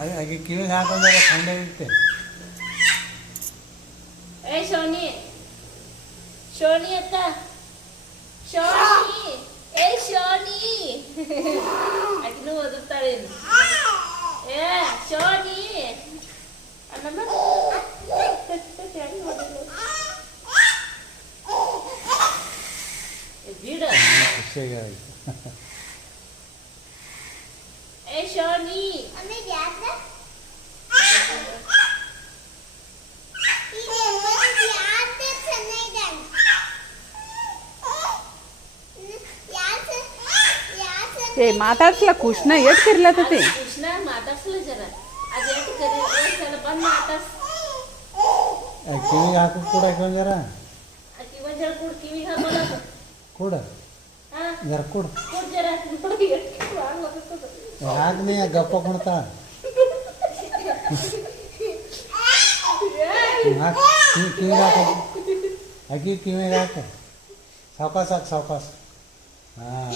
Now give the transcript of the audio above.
ಅದೇ ಕಿವಿಗೆ ಹಾಕೊಂಡ್ರೆ ಥಂಡ ಇರುತ್ತೆ. ಏ ಶೋನಿ ಶೋನಿ ಅತ್ತ ಶೋನಿ ಏ ಶೋನಿ ಅಕಿನೂ ಓದುತ್ತಾಳೆ. ಏ ಶೋನಿ ಅನ್ನಮ್ಮ ಬಿಡ. ಖುಷಿಯಾಗಿ ಏ ಶೋನಿ ಏ ಮಾತಾಡ್ಸ್ಲ ಕುಷ್ಣ ಎಷ್ಟು ಕಿರ್ಲತ್ತತಿ. ಕೃಷ್ಣ ಮಾತಾಡ್ಸಲ್ಲ ಜರ ಅದೇಟ್ ಕರಿ ಒಂದ್ಸಲ ಬಂದು ಮಾತಾಡ್ಸ. ಕಿವಿಗೆ ಹಾಕಿ ಕೂಡ ಜರ ಆಕಿ ಒಂದ್ ಜರ ಕೂಡ ಕಿವಿಗೆ ಹಾಕೋಲ್ಲ ಕೂಡ ಜರ ಕೂಡ ಕೊಡ್ ಜರ ನೋಡಿ ಎಷ್ಟು ಬಾಳ್ ಮಾತಾಡ್ತದ. ಹಾಕ್ನಿ ಗಪ್ಪ ಕುಣ್ತಾ ಹಾಕಿ ಕಿವಿಗೆ ಹಾಕ ಆಕಿ ಕಿವಿಗೆ ಹಾಕ ಸಾವ್ಕಾಸ್ ಹಾಕಿ ಸಾವ್ಕಾಸ್. ಹಾಂ